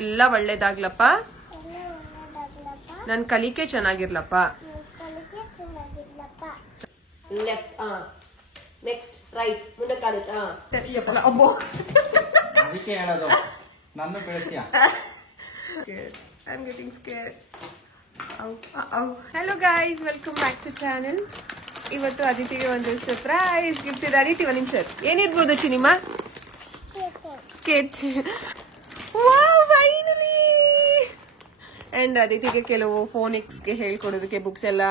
ಎಲ್ಲ ಒಳ್ಳೇದಾಗ್ಲಪ್ಪ. ನನ್ ಕಲಿಕೆ ಚೆನ್ನಾಗಿರ್ಲಪ್ಪ. ಲೆಫ್ಟ್ ನೆಕ್ಸ್ಟ್ ರೈಟ್ ಮುಂದಕ್ಕಾಗುತ್ತೆ. ಅಬ್ಬೋ ಅದಕ್ಕೆ ಹೇಳೋದು ನನ್ನ ಬೆಳೆಸಿಯಾ. I'm getting scared. Hello guys, welcome back to channel. ಇವತ್ತು ಅದಿತಿಗೆ ಒಂದು ಸರ್ಪ್ರೈಸ್ ಗಿಫ್ಟ್ ಇದೆ. ಅದಿತಿ ಒಂದ್ ನಿಮಿಷ, ಏನಿರ್ಬೋದು ಚಿನಿಮ? ಸ್ಕೆಚ್. Wow, finally. ಅಂಡ್ ಅದಿತಿಗೆ ಕೆಲವು ಫೋನಿಕ್ಸ್ಗೆ ಹೇಳ್ಕೊಡೋದಕ್ಕೆ ಬುಕ್ಸ್ ಎಲ್ಲ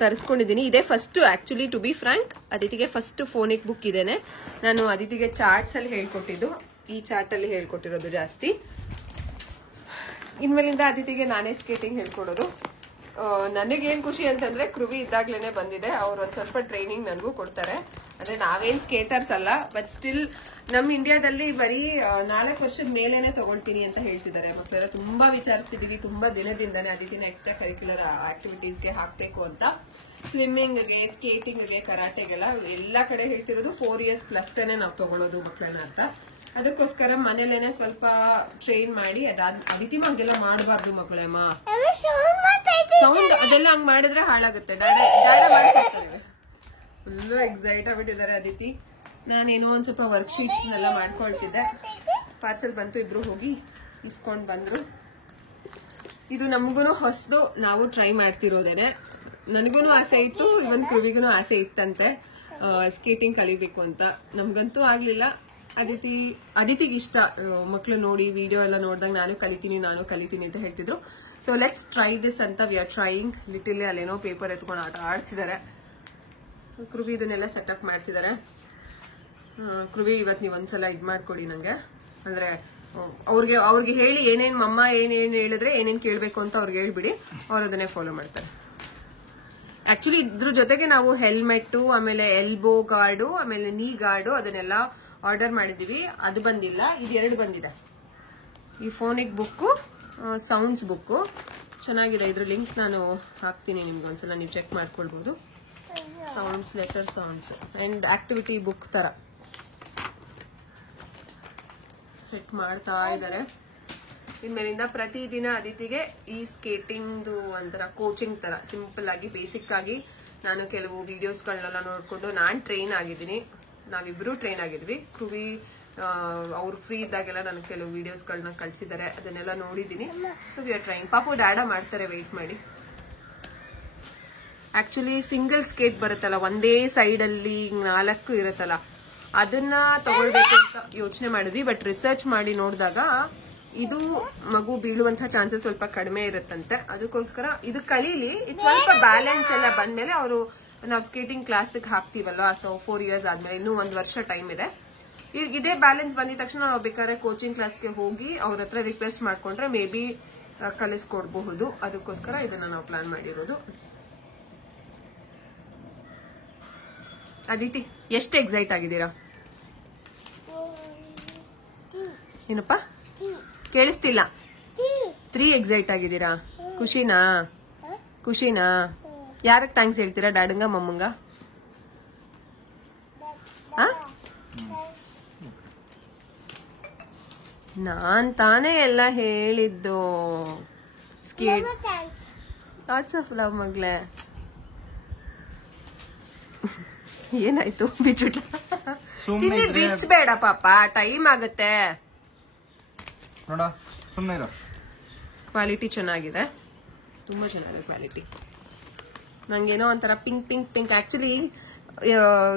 ತರಿಸ್ಕೊಂಡಿದ್ದೀನಿ. ಇದೇ first, actually to be frank, ಅದಿತಿಗೆ ಫಸ್ಟ್ ಫೋನಿಕ್ ಬುಕ್ ಇದೇನೆ. ನಾನು ಅದಿತಿಗೆ ಚಾರ್ಟ್ಸ್ ಅಲ್ಲಿ ಹೇಳ್ಕೊಟ್ಟಿದ್ದು, ಈ ಚಾರ್ಟ್ ಅಲ್ಲಿ ಹೇಳ್ಕೊಟ್ಟಿರೋದು ಜಾಸ್ತಿ. ಇನ್ಮೇಲಿಂದ ಅದಿತಿಗೆ ನಾನೇ ಸ್ಕೇಟಿಂಗ್ ಹೇಳ್ಕೊಡೋದು. ನನಗೇನ್ ಖುಷಿ ಅಂತಂದ್ರೆ ಕೃವಿ ಇದ್ದಾಗ್ಲೇನೆ ಬಂದಿದೆ. ಅವ್ರು ಒಂದ್ ಸ್ವಲ್ಪ ಟ್ರೈನಿಂಗ್ ನನಗೂ ಕೊಡ್ತಾರೆ. ಅಂದ್ರೆ ನಾವೇನ್ ಸ್ಕೇಟರ್ಸ್ ಅಲ್ಲ, ಬಟ್ ಸ್ಟಿಲ್ ನಮ್ ಇಂಡಿಯಾದಲ್ಲಿ ಬರೀ 4 ವರ್ಷದ ಮೇಲೇನೆ ತಗೊಳ್ತೀನಿ ಅಂತ ಹೇಳ್ತಿದ್ದಾರೆ. ಮಕ್ಕಳೆಲ್ಲ ತುಂಬಾ ವಿಚಾರಿಸ್ತಿದೀವಿ, ತುಂಬಾ ದಿನದಿಂದಾನೆ ಅದಿತಿನ ಎಕ್ಸ್ಟ್ರಾ ಕರಿಕ್ಯುಲರ್ ಆಕ್ಟಿವಿಟೀಸ್ಗೆ ಹಾಕ್ಬೇಕು ಅಂತ. ಸ್ವಿಮ್ಮಿಂಗ್ಗೆ, ಸ್ಕೇಟಿಂಗ್ಗೆ, ಕರಾಟೆಗೆಲ್ಲ ಎಲ್ಲಾ ಕಡೆ ಹೇಳ್ತಿರೋದು 4 years ಪ್ಲಸ್ ನಾವು ತಗೊಳ್ಳೋದು ಮಕ್ಕಳನ್ನ ಅಂತ. ಅದಕ್ಕೋಸ್ಕರ ಮನೇಲೇನೆ ಸ್ವಲ್ಪ ಟ್ರೈನ್ ಮಾಡಿ, ಅದಿತಿ ಹಂಗೆಲ್ಲ ಮಾಡಬಾರ್ದು ಮಕ್ಕಳಮ್ಮ. ಸೌಂಡ್ ಅದೆಲ್ಲ ಹಂಗ್ ಮಾಡಿದ್ರೆ ಹಾಳಾಗುತ್ತೆ. ಡ್ಯಾಡ ಮಾಡ್ಕೊಡ್ತಾರೆ. ಫುಲ್ಲು ಎಕ್ಸೈಟ್ ಆಗ್ಬಿಟ್ಟಿದ್ದಾರೆ ಅದಿತಿ. ನಾನೇನೋ ಒಂದ್ ಸ್ವಲ್ಪ ವರ್ಕ್ ಶೀಟ್ಸ್ ಎಲ್ಲ ಮಾಡ್ಕೊಳ್ತಿದ್ದೆ. ಪಾರ್ಸೆಲ್ ಬಂತು, ಇಬ್ರು ಹೋಗಿ ಇಸ್ಕೊಂಡ್ ಬಂದ್ರು. ಇದು ನಮ್ಗೂನು ಹೊಸದು, ನಾವು ಟ್ರೈ ಮಾಡ್ತಿರೋದೇನೆ. ನನಗೂನು ಆಸೆ ಇತ್ತು, ಇವನ್ ಕೃವಿಗೂ ಆಸೆ ಇತ್ತಂತೆ ಸ್ಕೇಟಿಂಗ್ ಕಲಿಬೇಕು ಅಂತ. ನಮ್ಗಂತೂ ಆಗ್ಲಿಲ್ಲ. ಅದಿತಿಗೆ ಇಷ್ಟ ಮಕ್ಳು ನೋಡಿ ವಿಡಿಯೋ ಎಲ್ಲ ನೋಡಿದಾಗ ನಾನು ಕಲಿತೀನಿ ಅಂತ ಹೇಳ್ತಿದ್ರು. ಸೊ ಲೆಟ್ಸ್ ಟ್ರೈ ದಿಸ್ ಅಂತ ವಿ ಆರ್ ಟ್ರೈಯಿಂಗ್. ಲಿಟಲಿ ಅಲ್ಲೇನೋ ಪೇಪರ್ ಎತ್ಕೊಂಡು ಆಟ ಆಡ್ತಿದ್ದಾರೆ. ಕೃವಿ ಇದನ್ನೆಲ್ಲ ಸೆಟಪ್ ಮಾಡ್ತಿದ್ದಾರೆ. ಕೃವಿ ಇವತ್ತು ನೀವು ಒಂದ್ಸಲ ಇದ್ ಮಾಡ್ಕೊಡಿ ನಂಗೆ. ಅಂದ್ರೆ ಅವ್ರಿಗೆ ಹೇಳಿ ಏನೇನ್ ಮಮ್ಮ ಏನೇನ್ ಹೇಳಿದ್ರೆ ಏನೇನ್ ಕೇಳ್ಬೇಕು ಅಂತ ಅವ್ರಿಗೆ ಹೇಳ್ಬಿಡಿ, ಅವ್ರು ಅದನ್ನೇ ಫಾಲೋ ಮಾಡ್ತಾರೆ. ಆಕ್ಚುಲಿ ಇದ್ರ ಜೊತೆಗೆ ನಾವು ಹೆಲ್ಮೆಟ್, ಆಮೇಲೆ ಎಲ್ಬೋ ಗಾರ್ಡು, ಆಮೇಲೆ ನೀ ಗಾರ್ಡು ಅದನ್ನೆಲ್ಲ ಆರ್ಡರ್ ಮಾಡಿದೀವಿ. ಅದು ಬಂದಿಲ್ಲ, ಇದು 2 ಬಂದಿದೆ. ಈ ಫೋನಿಕ್ ಬುಕ್ಕು, ಸೌಂಡ್ಸ್ ಬುಕ್ಕು ಚೆನ್ನಾಗಿದೆ. ಇದ್ರ ಲಿಂಕ್ ನಾನು ಹಾಕ್ತೀನಿ ನಿಮ್ಗೆ, ಒಂದ್ಸಲ ನೀವು ಚೆಕ್ ಮಾಡ್ಕೊಳ್ಬಹುದು. Sounds, letter sounds and activity book ತರ ಸೆಟ್ ಮಾಡ್ತಾ ಇದ್ದಾರೆ. ಇನ್ಮೇಲಿಂದ ಪ್ರತಿದಿನ ಅದಿತಿಗೆ ಈ ಸ್ಕೇಟಿಂಗ್ ಒಂಥರ ಕೋಚಿಂಗ್ ತರ ಸಿಂಪಲ್ ಆಗಿ ಬೇಸಿಕ್ ಆಗಿ ನಾನು ಕೆಲವು ವಿಡಿಯೋಸ್ಗಳನ್ನೆಲ್ಲ ನೋಡ್ಕೊಂಡು ನಾನ್ ಟ್ರೈನ್ ಆಗಿದ್ದೀನಿ. ನಾವಿಬ್ರು ಟ್ರೈನ್ ಆಗಿದ್ವಿ. ಕೃವಿ ಅವ್ರು ಫ್ರೀ ಇದ್ದಾಗೆಲ್ಲ ನನಗೆ ಕೆಲವು ವಿಡಿಯೋಸ್ಗಳನ್ನ ಕಳ್ಸಿದ್ದಾರೆ, ಅದನ್ನೆಲ್ಲ ನೋಡಿದೀನಿ. So we are train. ಪಾಪು ಡ್ಯಾಡ ಮಾಡ್ತಾರೆ, ವೆಯ್ಟ್ ಮಾಡಿ. ಆಕ್ಚುಲಿ ಸಿಂಗಲ್ ಸ್ಕೇಟ್ ಬರುತ್ತಲ್ಲ, ಒಂದೇ ಸೈಡ್ ಅಲ್ಲಿ 4 ಇರುತ್ತಲ್ಲ, ಅದನ್ನ ತಗೊಳ್ಬೇಕು ಅಂತ ಯೋಚನೆ ಮಾಡಿದ್ವಿ. ಬಟ್ ರಿಸರ್ಚ್ ಮಾಡಿ ನೋಡಿದಾಗ ಇದು ಮಗು ಬೀಳುವಂತಹ ಚಾನ್ಸಸ್ ಸ್ವಲ್ಪ ಕಡಿಮೆ ಇರುತ್ತಂತೆ. ಅದಕ್ಕೋಸ್ಕರ ಇದು ಕಲೀಲಿ, ಇದು ಸ್ವಲ್ಪ ಬ್ಯಾಲೆನ್ಸ್ ಎಲ್ಲ ಬಂದ್ಮೇಲೆ ಅವರು ನಾವು ಸ್ಕೇಟಿಂಗ್ ಕ್ಲಾಸಿಗೆ ಹಾಕ್ತಿವಲ್ವಾ. ಸೊ 4 years ಆದ್ಮೇಲೆ ಇನ್ನೂ 1 ವರ್ಷ ಟೈಮ್ ಇದೆ. ಈಗ ಇದೇ ಬ್ಯಾಲೆನ್ಸ್ ಬಂದಿದ ತಕ್ಷಣ ನಾವು ಬೇಕಾದ್ರೆ ಕೋಚಿಂಗ್ ಕ್ಲಾಸ್ಗೆ ಹೋಗಿ ಅವ್ರ ಹತ್ರ ರಿಕ್ವೆಸ್ಟ್ ಮಾಡ್ಕೊಂಡ್ರೆ ಮೇ ಬಿ ಕಲಿಸ್ಕೊಡ್ಬಹುದು. ಅದಕ್ಕೋಸ್ಕರ ಇದನ್ನ ನಾವು ಪ್ಲಾನ್ ಮಾಡಿರೋದು. ಅದಿತಿ ಎಷ್ಟು ಎಕ್ಸೈಟ್ ಆಗಿದ್ದೀರಾ? ಏನಪ್ಪ ಕೇಳಿಸ್ತಿಲ್ಲ? 3 ಎಕ್ಸೈಟ್ ಆಗಿದ್ದೀರಾ? ಖುಷಿನಾ? ಯಾರಕ್ಕೆ ಥ್ಯಾಂಕ್ಸ್ ಹೇಳ್ತೀರಾ? ಡ್ಯಾಡಂಗ, ಮಮ್ಮಂಗ? ನಾನ್ ತಾನೇ ಎಲ್ಲ ಹೇಳಿದ್ದು. ಸ್ಕೇಟ್ ಲಾಟ್ಸ್ ಆಫ್ ಲವ್ ಮಗ್ಲೆ. ಏನಾಯ್ತು? ಬಿಚ್ಬಿಟ್ಲ? ಬಿಚ್ಚಬೇಡ ಪಾಪ, ಟೈಮ್ ಆಗುತ್ತೆ. ಕ್ವಾಲಿಟಿ ಚೆನ್ನಾಗಿದೆ, ತುಂಬಾ ಚೆನ್ನಾಗಿದೆ ಕ್ವಾಲಿಟಿ. ನಂಗೇನೋ ಒಂಥರ ಪಿಂಕ್. ಆಕ್ಚುಲಿ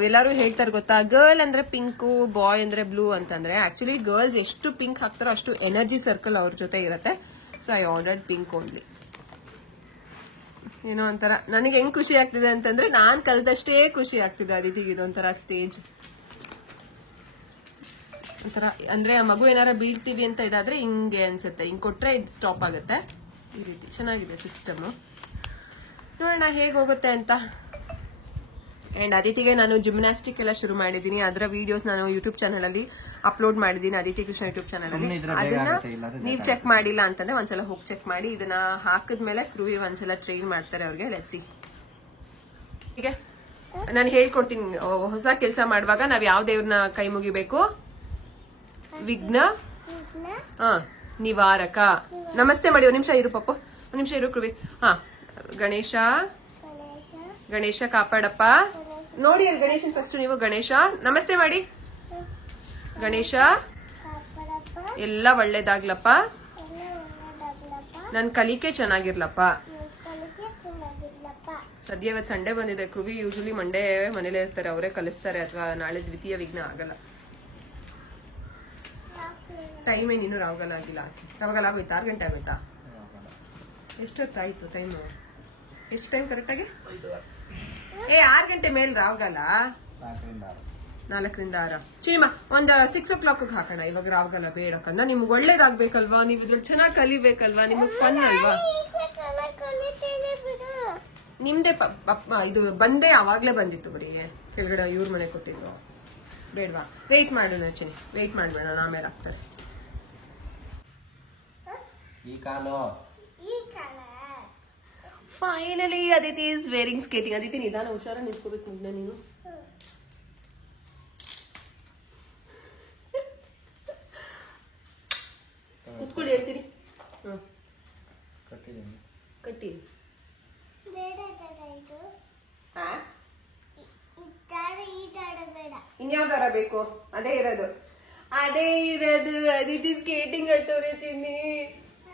ಎಲ್ಲರೂ ಹೇಳ್ತಾರೆ ಗೊತ್ತಾ, ಗರ್ಲ್ ಅಂದ್ರೆ ಪಿಂಕು, ಬಾಯ್ ಅಂದ್ರೆ ಬ್ಲೂ ಅಂತಂದ್ರೆ. ಆಕ್ಚುಲಿ ಗರ್ಲ್ಸ್ ಎಷ್ಟು ಪಿಂಕ್ ಹಾಕ್ತಾರೋ ಅಷ್ಟು ಎನರ್ಜಿ ಸರ್ಕಲ್ ಅವ್ರ ಜೊತೆ ಇರುತ್ತೆ. So I ordered pink only. ಏನೋ ಒಂಥರ ನನಗೆ ಹೆಂಗ್ ಖುಷಿ ಆಗ್ತಿದೆ ಅಂತಂದ್ರೆ, ನಾನ್ ಕಲ್ತಷ್ಟೇ ಖುಷಿ ಆಗ್ತಿದೆ ಅದಿತಿಗೆ. ಇದೊಂಥರ ಸ್ಟೇಜ್ ಒಂಥರ, ಅಂದ್ರೆ ಮಗು ಏನಾರ ಬೀಳ್ತೀವಿ ಅಂತ ಇದಾದ್ರೆ ಹಿಂಗೆ ಅನ್ಸುತ್ತೆ, ಹಿಂಗ್ ಕೊಟ್ರೆ ಇದು ಸ್ಟಾಪ್ ಆಗುತ್ತೆ. ಈ ರೀತಿ ಚೆನ್ನಾಗಿದೆ ಸಿಸ್ಟಮ್. ನೋಡೋಣ ಹೇಗ್ ಹೋಗುತ್ತೆ ಅಂತ. ಅಂಡ್ ಅದಿತಿಗೆ ನಾನು ಜಿಮ್ನಾಸ್ಟಿಕ್ ಎಲ್ಲ ಶುರು ಮಾಡಿದೀನಿ. ಅದರ ವಿಡಿಯೋಸ್ ನಾನು ಯೂಟ್ಯೂಬ್ ಚಾನಲ್ ಅಲ್ಲಿ ಅಪ್ಲೋಡ್ ಮಾಡಿದೀನಿ, ಅದಿತಿ ಕೃಷ್ಣ ಯೂಟ್ಯೂಬ್ ಚಾನಲ್ ಅಲ್ಲಿ. ಅದನ್ನ ನೀವ್ ಚೆಕ್ ಮಾಡಿಲ್ಲ ಅಂತಂದ್ರೆ ಒಂದ್ಸಲ ಹೋಗಿ ಚೆಕ್ ಮಾಡಿ. ಇದನ್ನ ಹಾಕಿದ್ಮೇಲೆ ಕೃವಿ ಒಂದ್ಸಲ ಟ್ರೈನ್ ಮಾಡ್ತಾರೆ ಅವ್ರಿಗೆ. Let's see. ಹೀಗೆ ನಾನು ಹೇಳ್ಕೊಡ್ತೀನಿ, ಹೊಸ ಕೆಲಸ ಮಾಡುವಾಗ ನಾವ್ ಯಾವ ದೇವ್ರನ್ನ ಕೈ ಮುಗಿಬೇಕು? ವಿಘ್ನ ನಿವಾರಕ. ನಮಸ್ತೆ ಮಾಡಿ. ಒಂದ್ ನಿಮಿಷ ಇರು ಪಪ್ಪು, ಒಂದ್ ನಿಮಿಷ ಇರು ಕೃವಿ. ಹಾ, ಗಣೇಶ ಗಣೇಶ ಕಾಪಾಡಪ್ಪ. ನೋಡಿ ಅಲ್ಲಿ ಗಣೇಶನ್ ಫಸ್ಟ್ ನೀವು. ಗಣೇಶ ನಮಸ್ತೆ ಮಾಡಿ. ಗಣೇಶ ಎಲ್ಲ ಒಳ್ಳೇದಾಗ್ಲಪ್ಪ, ನನ್ ಕಲಿಕೆ ಚೆನ್ನಾಗಿರ್ಲಪ್ಪ. ಸದ್ಯ ಇವತ್ತು ಸಂಡೇ ಬಂದಿದೆ. ಕೃವಿ ಯೂಶಲಿ ಮಂಡೇ ಮನೇಲೇ ಇರ್ತಾರೆ, ಅವರೇ ಕಲಿಸ್ತಾರೆ, ಅಥವಾ ನಾಳೆ ದ್ವಿತೀಯ ವಿಘ್ನ ಆಗಲ್ಲ. ಟೈಮ್ ಏನಿನ್ನು ರಾವ್ಗಲ್ ಆಗಿಲ್ಲ. ರಾವ್ಗಲ್ ಆಗೋಯ್ತಾ? 6 ಗಂಟೆ ಆಗೋಯ್ತಾ? ಎಷ್ಟೊತ್ತಾಯ್ತು ಟೈಮ್? ಎಷ್ಟು ಟೈಮ್ ಕರೆಕ್ಟಾಗಿ? 6 ಗಂಟೆ ಮೇಲೆ ರಾವ್ಗಲ್ಲ. 4 ರಿಂದ 6. ಚಿನಿಮಾ ಒಂದ್ 6 o'clock ಹಾಕೋಣ. ಇವಾಗ ರಾವ್ಗಲ್ಲ ಬೇಡ ಕಂದ. ನಿಮ್ಗೆ ಒಳ್ಳೇದಾಗ್ಬೇಕಲ್ವಾ, ನೀವು ಇದ್ರಲ್ಲಿ ಚೆನ್ನಾಗಿ ಕಲಿಬೇಕಲ್ವಾ, ನಿಮಗ್ ಫನ್ ಅಲ್ವಾ? ನಿಮ್ದೇ ಇದು ಬಂದೆ ಅವಾಗ್ಲೇ ಬಂದಿತ್ತು. ಬರೀ ಕೆಳಗಡೆ ಇವ್ರ ಮನೆ ಕೊಟ್ಟಿದ್ರು. ಬೇಡವಾ? ವೆಯ್ಟ್ ಮಾಡೋಣ ಚಿನಿ, ವೆಯ್ಟ್ ಮಾಡ್ಬೇಡ, ಆಮೇಲೆ ಹಾಕ್ತಾರೆ. Finally Aditi is varying skating. Aditi ನಿಧಾನ, ಹುಷಾರ ನಿಂತ್ಕೋಬೇಕು ಮುಂದೆ ನೀನು. ಕುತ್ಕೊಳ್ಳಿ, ಹೇಳ್ತೀರಿ. ಕಟ್ಟಿ. ಇನ್ಯಾವ್ದಾರ ಬೇಕು? ಅದೇ ಇರೋದು. ಅದಿತಿ ಸ್ಕೇಟಿಂಗ್ ಆಡ್ತವ್ರೆ ಚಿನ್ನಿ,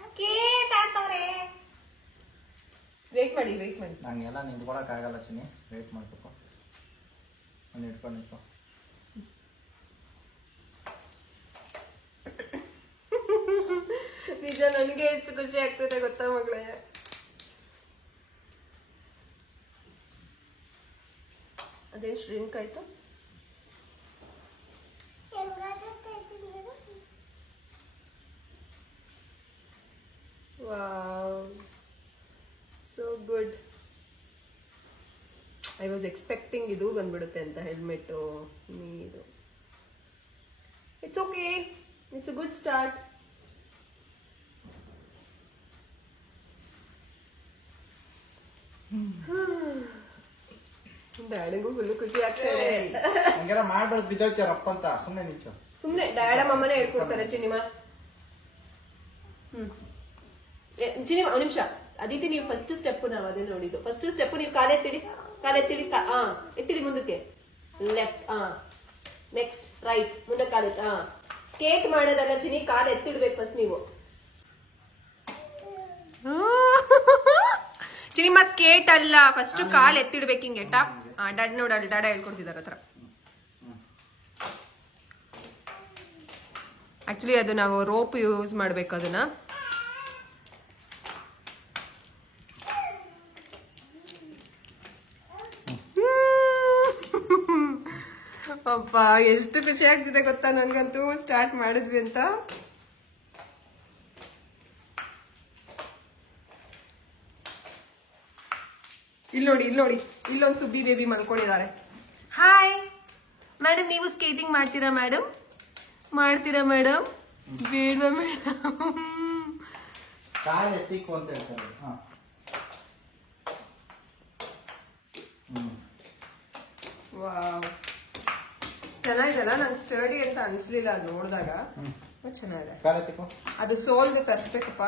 ಸ್ಕೇಟ್ ಆಡ್ತವ್ರೆ. ವೇಟ್ ಮಾಡಿ. ನಂಗೆಲ್ಲ ನಿಂತ್ಕೊಳಕ್ ಆಗಲ್ಲ ಚಿನ್ನಿ, ವೇಟ್ ಮಾಡ್ಬೇಕು. ನಿಂತ್ಕೊ. ನಿಜ ನನಗೆ ಎಷ್ಟು ಖುಷಿ ಆಗ್ತದೆ ಗೊತ್ತಾ ಮಗಳೇ. ಅದೇನ್ ಶ್ರಿಂಕ್ ಆಯ್ತು? Wow, so good. I was expecting ಇದು ಬಂದ್ಬಿಡುತ್ತೆ ಅಂತ, ಹೆಲ್ಮೆಟ್ ಇದು. It's okay, it's a good start. ಡ್ಯಾಡಿಗೂ ಫುಲ್ಲು ಖುಷಿ ಆಗ್ತದೆ. ಹಂಗೆಲ್ಲ ಮಾಡ್ಬೇಡ, ಬಿದ್ದೋಗ್ತಾರಪ್ಪ ಅಂತ. ಸುಮ್ಮನೆ ನಿಂಚು. ಸುಮ್ನೆ ಡ್ಯಾಡ ಮಮ್ಮನೇ ಹೇಳ್ಕೊಡ್ತಾರೆ ಚಿನಿಮಾ. ಚಿನಿಮಾ ಒಂದ್ ನಿಮಿಷ. ಅದಿತಿ ನೀವು ಫಸ್ಟ್ ಸ್ಟೆಪ್ ನಾವು ಅದೇ ನೋಡಿದ್ದು. ಫಸ್ಟ್ ಸ್ಟೆಪ್ ನೀವು ಕಾಲೆತ್ತಿಡಿ, ಎತ್ತಿಡಿ ಮುಂದಕ್ಕೆ. ಲೆಫ್ಟ್, ನೆಕ್ಸ್ಟ್ ರೈಟ್, ಮುಂದೆ ಕಾಲೆತ್ತ. ಸ್ಕೇಟ್ ಮಾಡೋದಲ್ಲ ಚಿನಿ, ಕಾಲು ಎತ್ತಿಡ್ಬೇಕು ಫಸ್ಟ್ ನೀವು. ಚಿನಿಮಾ ಸ್ಕೇಟ್ ಅಲ್ಲ, ಫಸ್ಟ್ ಕಾಲ್ ಎತ್ತಿಡ್ಬೇಕು ಹಿಂಗೆ. ಟಾಪ್. ಡ್ಯಾಡ್ ನೋಡಲ್ಲ, ಡ್ಯಾಡ ಹೇಳ್ಕೊಡ್ತಿದಾರ ಹತ್ರ. ಆಕ್ಚುಲಿ ಅದು ನಾವು ರೋಪ್ ಯೂಸ್ ಮಾಡ್ಬೇಕು ಅದನ್ನ. ಅಪ್ಪ ಎಷ್ಟು ಖುಷಿ ಆಗ್ತಿದೆ ಗೊತ್ತಾ ನನ್ಗಂತೂ, ಸ್ಟಾರ್ಟ್ ಮಾಡಿದ್ವಿ ಅಂತ. ಇಲ್ಲಿ ನೋಡಿ, ಇಲ್ಲೊಂದು ಸುಬ್ಬಿ ಬೇಬಿ ಮಲ್ಕೊಂಡಿದ್ದಾರೆ. ಹಾಯ್ ಮೇಡಮ್, ನೀವು ಸ್ಕೇಟಿಂಗ್ ಮಾಡ್ತೀರಾ ಮೇಡಮ್? ಬೇಡವಾ ಮೇಡಮ್? ವಾವ್, ಚೆನ್ನಾಗಿದಲ್ಲ. ನಂಗೆ ಸ್ಟಡಿ ಅಂತ ಅನ್ಸ್ಲಿಲ್ಲ ಅದು ನೋಡಿದಾಗ. ಚೆನ್ನಾಗಿದೆ. ಅದು ಸೋಲ್ದು ತರಿಸ್ಬೇಕಪ್ಪ.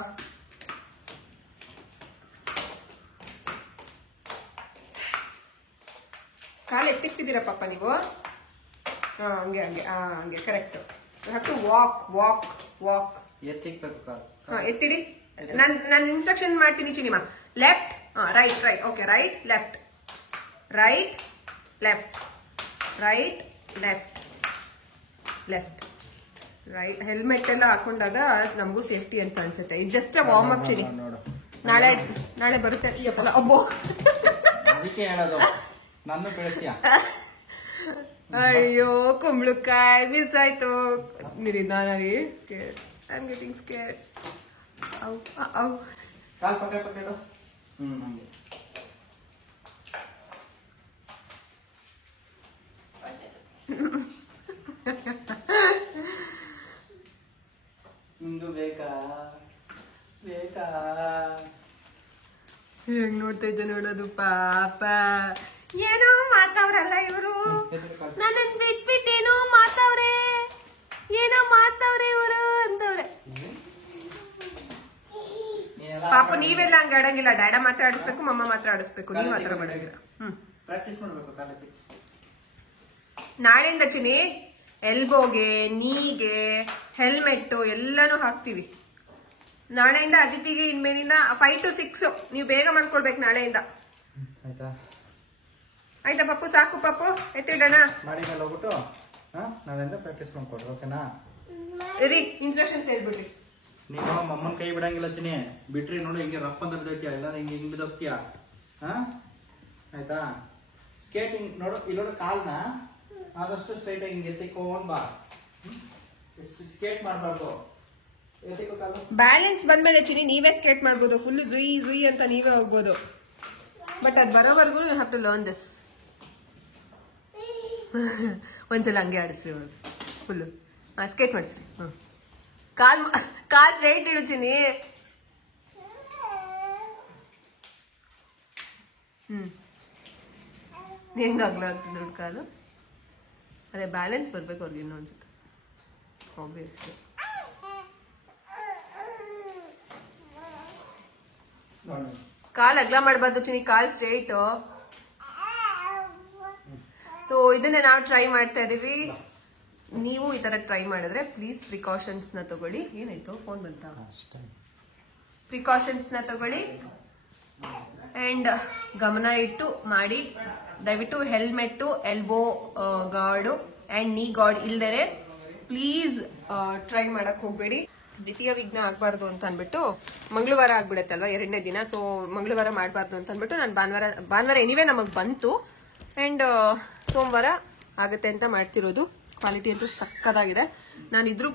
ಕಾಲು ಎತ್ತಿಕ್ತಿದ್ದೀರಾ ಪಾಪ ನೀವು? ಹಂಗೆ correct. You have to walk. ಎತ್ತಿಡಿ. ನಾನು ಇನ್ಸ್ಟ್ರಕ್ಷನ್ ಮಾಡ್ತೀನಿ ಚಿನಿಮಾ. Left, right, okay, right left, right. Helmet ಎಲ್ಲ ಹಾಕೊಂಡಾಗ ನಮಗೂ ಸೇಫ್ಟಿ ಅಂತ ಅನ್ಸುತ್ತೆ. ಇದು ಜಸ್ಟ್ ವಾರ್ಮ್ ಅಪ್ ಚಿನಿ. ನಾಳೆ ಬರುತ್ತೆ. ಅಬ್ಬೋ, ನನ್ನ ಬೆಳೆಸಿಯ. ಅಯ್ಯೋ ಕುಂಬಳಕಾಯಿ ಮಿಸ್ ಆಯ್ತು. ನಿಧಾನರಿ, ಐ ಆಮ್ ಗೆಟಿಂಗ್ ಸ್ಕೇರ್ಡ್. ಕಾಲ್ ಪಕಡು. ಹಂಗೆ ನಿಮ್ದು ಬೇಕಾ? ಹೆಂಗ್ ನೋಡ್ತಾ ಇದ್ದೆ ನೋಡೋದು ಪಾಪ. ಏನೋ ಮಾತಾವ್ರಲ್ಲ ಇವರು, ನನ್ನನ್ ಬಿಟ್ಬಿಟ್ಟು ಏನೋ ಮಾತಾವ್ರೆ ಇವರು ಅಂತವ್ರೆ. ಪಾಪ ನೀವೆಲ್ಲ ಹಂಗ ಆಡಂಗಿಲ್ಲ. ಡ್ಯಾಡ ಮಾತ್ರ ಆಡಿಸ್ಬೇಕು, ಮಮ್ಮ ಮಾತ್ರ ಆಡಿಸ್ಬೇಕು, ನೀವ್ ಮಾತ್ರ ಮಾಡಂಗಿಲ್ಲ. ಪ್ರಾಕ್ಟೀಸ್ ಮಾಡ್ಬೇಕು ಕಾಲಕ್ಕೆ. ನಾಳೆಯಿಂದ ಚಿನಿ ಎಲ್ಬೋಗೆ, ನೀಗೆ, ಹೆಲ್ಮೆಟ್ ಎಲ್ಲಾನು ಹಾಕ್ತಿವಿ. ನಾಳೆಯಿಂದ ಅದಿತಿಗೆ ಇನ್ಮೇಲಿಂದ 5 to 6 ನೀವು ಬೇಗ ಮಾಡ್ಕೊಳ್ಬೇಕು ನಾಳೆಯಿಂದ. ಆಯ್ತಾ ಪಪ್ಪು? ಸಾಕು ಪಪ್ಪು, ಎತ್ತಿಡೋಣ. ಮಾಡಿ ಮೇಲೆ ಹೋಗ್ಬಿಟ್ಟು ನಾಳೆಯಿಂದ ಪ್ರಾಕ್ಟೀಸ್ ಮಾಡ್ಕೊಡ್ರಿ, ಓಕೆನಾ? ರೀ ಇನ್ಸ್ಟ್ರಕ್ಷನ್ಸ್ ಹೇಳ್ಬಿಡ್ರಿ. ನೀವು ಮಮ್ಮನ ಕೈ ಬಿಡಂಗಿಲ್ಲ ಚಿನಿ. ಬಿಟ್ರಿ ನೋಡು ಹಿಂಗೆ ರಪ್ಪ ಅಂತ ಬಿದ್ದೋಗ್ತೀಯ, ಇಲ್ಲ ಹಿಂಗೆ ಬಿದ್ದೋಗ್ತೀಯ. ಆಯ್ತಾ? ಸ್ಕೇಟಿಂಗ್ ನೋಡು, ಇಲ್ಲಿ ನೋಡು, ಕಾಲ್ನ ಆದಷ್ಟು ಸ್ಟ್ರೈಟ್ ಆಗಿ ಹಿಂಗೆ ಎತ್ತಿಕೊಂಡ್ ಬಾ. ಸ್ಕೇಟ್ ಮಾಡಬಾರ್ದು. ಎತ್ತಿಕೋ ಕಾಲು. ಬ್ಯಾಲೆನ್ಸ್ ಬಂದ್ಮೇಲೆ ಚಿನಿ ನೀವೇ ಸ್ಕೇಟ್ ಮಾಡ್ಬೋದು. ಫುಲ್ ಜುಯಿ ಜುಯಿ ಅಂತ ನೀವೇ ಹೋಗ್ಬೋದು. ಬಟ್ ಅದ್ ಬರೋವರೆಗೂ you have to learn this. ಒಂದ್ಸಲ ಹಂಗೆ ಆಡಿಸ್ರಿ ಅವಳು ಫುಲ್ಲು. ಸ್ಕೇಟ್ ಮಾಡಿಸ್ರಿ. ಕಾಲ್ ಸ್ಟ್ರೈಟ್ ಇಡು ಚಿನಿ. ಹೆಂಗಾಗ್ಲ ಆಗ್ತದೆ ಕಾಲು. ಅದೇ ಬ್ಯಾಲೆನ್ಸ್ ಬರ್ಬೇಕು ಅವ್ರಿಗೆ ಇನ್ನೊಂದ್ಸತಿ ಆಬ್ವಿಯಸ್ಲಿ. ಕಾಲ್ ಅಗ್ಲ ಮಾಡಬಾರ್ದು ಚಿನಿ, ಕಾಲ್ ಸ್ಟ್ರೈಟ್. ಸೊ ಇದನ್ನ ನಾವು ಟ್ರೈ ಮಾಡ್ತಾ ಇದೀವಿ. ನೀವು ಈ ತರ ಟ್ರೈ ಮಾಡಿದ್ರೆ ಪ್ಲೀಸ್ ಪ್ರಿಕಾಷನ್ಸ್ ನ ತಗೊಳ್ಳಿ. ಏನಾಯ್ತು? ಫೋನ್ ಬಂತ? ಪ್ರಿಕಾಷನ್ಸ್ ನ ತಗೊಳ್ಳಿ ಅಂಡ್ ಗಮನ ಇಟ್ಟು ಮಾಡಿ. ದಯವಿಟ್ಟು ಹೆಲ್ಮೆಟ್, ಎಲ್ಬೋ ಗಾರ್ಡ್ ಅಂಡ್ ನೀ ಗಾರ್ಡ್ ಇಲ್ದರೆ ಪ್ಲೀಸ್ ಟ್ರೈ ಮಾಡಕ್ ಹೋಗ್ಬೇಡಿ. ದ್ವಿತೀಯ ವಿಘ್ನ ಆಗ್ಬಾರ್ದು ಅಂತ ಅನ್ಬಿಟ್ಟು ಮಂಗಳವಾರ ಆಗ್ಬಿಡತ್ತಲ್ವಾ 2ನೇ ದಿನ. ಸೊ ಮಂಗಳವಾರ ಮಾಡಬಾರ್ದು ಅಂತ ಅನ್ಬಿಟ್ಟು ನಾನು ಭಾನುವಾರ ಎನಿವೇ ನಮಗ್ ಬಂತು ಅಂಡ್ ಸೋಮವಾರ ಆಗತ್ತೆ ಅಂತ ಮಾಡ್ತಿರೋದು. ಕ್ವಾಲಿಟಿ ಅಂತೂ ಸಕ್ಕದಾಗಿದೆ. ನಾನು ಇದ್ರ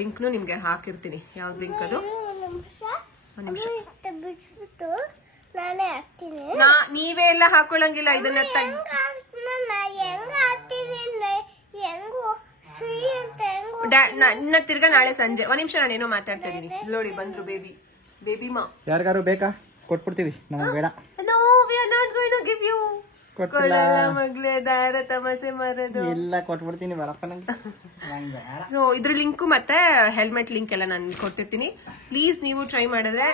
ಲಿಂಕ್ನು ನಿಮ್ಗೆ ಹಾಕಿರ್ತೀನಿ. ಯಾವ್ದು ಲಿಂಕ್ ಅದು? ನೀವೇ ಎಲ್ಲ ಹಾಕೊಳ್ಳಂಗಿಲ್ಲ ಇದನ್ನ. ಇನ್ನ ತಿರ್ಗಾ ನಾಳೆ ಸಂಜೆ. ಒಂದ್ ನಿಮಿಷ ನಾನೇನೋ ಮಾತಾಡ್ತಾ ಇದೀನಿ. ನೋಡಿ ಬಂದ್ರು ಬೇಬಿ ಮಾ. ಯಾರಿಗಾರು ಬೇಕಾ? ಕೊಟ್ಬಿಡ್ತೀವಿ, ನಮಗೆ ಬೇಡ. No, we are not going to give you. ಮಗ್ಲೆ ದಾರ ತಮಸೆ ಮರದು ಇಲ್ಲ, ಕೊಟ್ಬಿಡ್ತೀನಿ ಬೇಡಪ್ಪ ನಂಗೆ. ಸೊ ಇದ್ರ ಲಿಂಕ್ ಮತ್ತೆ ಹೆಲ್ಮೆಟ್ ಲಿಂಕ್ ಎಲ್ಲ ನಾನು ಕೊಟ್ಟಿರ್ತೀನಿ. ಪ್ಲೀಸ್ ನೀವು ಟ್ರೈ ಮಾಡಿದ್ರೆ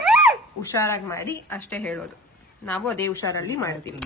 ಹುಷಾರಾಗಿ ಮಾಡಿ ಅಷ್ಟೇ ಹೇಳೋದು. ನಾವು ಅದೇ ಹುಷಾರಲ್ಲಿ ಮಾಡ್ತೀವಿ.